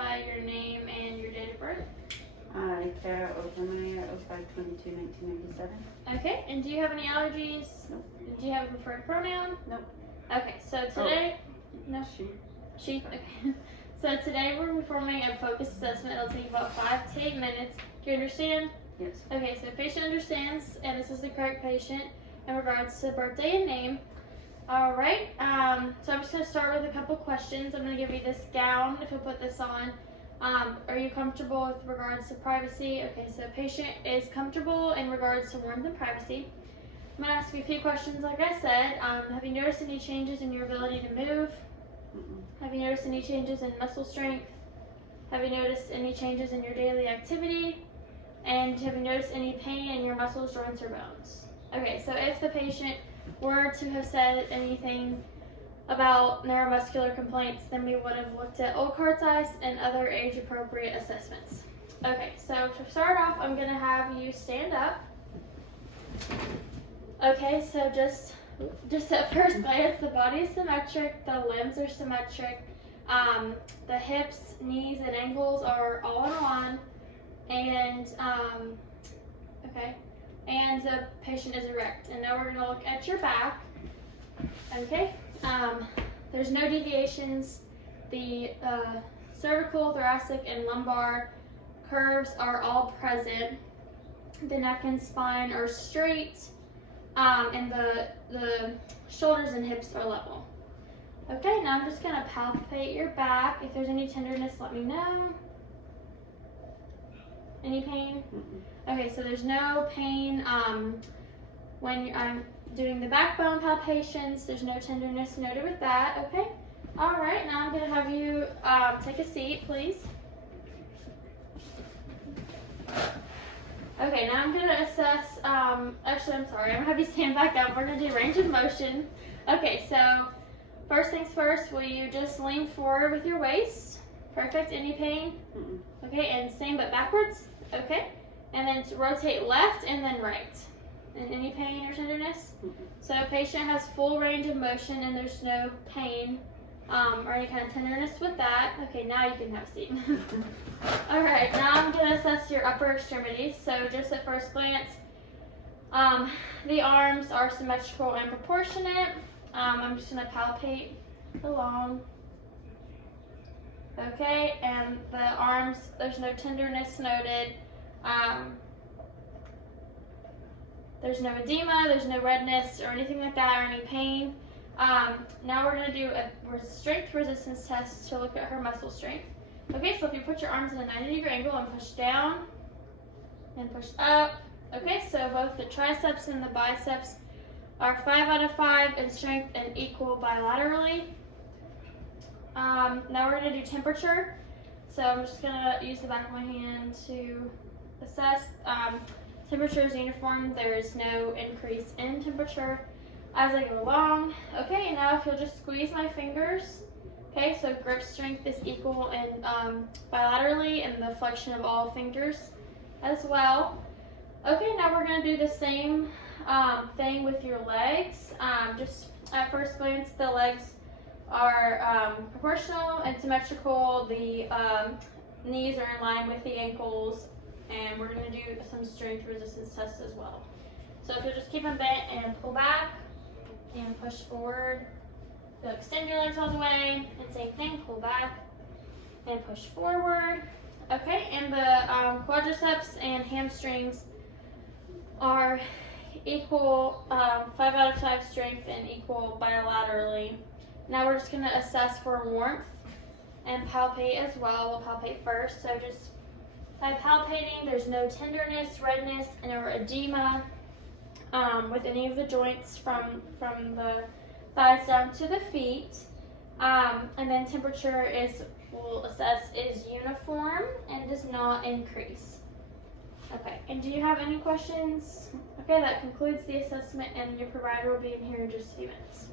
verify your name and your date of birth. Kara Overmeyer, 05/22/1997. Okay, and do you have any allergies? Nope. Do you have a preferred pronoun? Nope. Okay, so today, no, she, okay. So today we're performing a focus assessment. It'll take about 5 to 8 minutes. Do you understand? Yes. Okay, so patient understands, and this is the correct patient in regards to birthday and name. All right, so I'm just gonna start with a couple questions. I'm gonna give you this gown if you'll put this on. Are you comfortable with regards to privacy? Okay, so patient is comfortable in regards to warmth and privacy. I'm gonna ask you a few questions like I said. Have you noticed any changes in your ability to move? Have you noticed any changes in muscle strength? Have you noticed any changes in your daily activity? And have you noticed any pain in your muscles, joints, or bones? Okay, so if the patient were to have said anything about neuromuscular complaints, then we would have looked at Olckart's eyes and other age-appropriate assessments. Okay, so to start off, I'm gonna have you stand up. Okay, so just at first glance, the body is symmetric, the limbs are symmetric, the hips, knees, and ankles are all in line, and okay, and the patient is erect. And now we're gonna look at your back. Okay, there's no deviations. The cervical, thoracic, and lumbar curves are all present. The neck and spine are straight, and the shoulders and hips are level. Okay, now I'm just gonna palpate your back. If there's any tenderness, let me know. Any pain? Okay, so there's no pain when I'm doing the backbone palpations. There's no tenderness noted with that. Okay. All right. Now I'm gonna have you take a seat, please. Okay. Now I'm gonna assess. Actually, I'm sorry. I'm gonna have you stand back up. We're gonna do range of motion. Okay. So first things first. Will you just lean forward with your waist? Perfect. Any pain? Okay. And same but backwards. Okay. And then to rotate left and then right. And any pain or tenderness? So patient has full range of motion and there's no pain or any kind of tenderness with that. Okay, now you can have a seat. All right, now I'm gonna assess your upper extremities. So just at first glance, the arms are symmetrical and proportionate. I'm just gonna palpate along. Okay, and the arms, there's no tenderness noted. There's no edema, there's no redness or anything like that, or any pain. Now we're gonna do a strength resistance test to look at her muscle strength. Okay, so if you put your arms in a 90-degree angle and push down and push up. Okay, so both the triceps and the biceps are 5 out of 5 in strength and equal bilaterally. Now we're gonna do temperature. So I'm just gonna use the back of my hand to assess. Temperature is uniform. There is no increase in temperature as I go along. Okay, and now if you'll just squeeze my fingers. Okay, so grip strength is equal and bilaterally, and the flexion of all fingers as well. Okay, now we're gonna do the same thing with your legs. Just at first glance, the legs are proportional and symmetrical. The knees are in line with the ankles, and we're going to do some strength resistance tests as well. So if you'll just keep them bent and pull back and push forward. So extend your legs all the way, and same thing, pull back and push forward. Okay, and the quadriceps and hamstrings are equal 5 out of 5 strength and equal bilaterally. Now we're just going to assess for warmth and palpate as well. We'll palpate first. So just by palpating, there's no tenderness, redness, or edema with any of the joints from the thighs down to the feet. And then temperature we'll assess is uniform and does not increase. Okay, and do you have any questions? Okay, that concludes the assessment, and your provider will be in here in just a few minutes.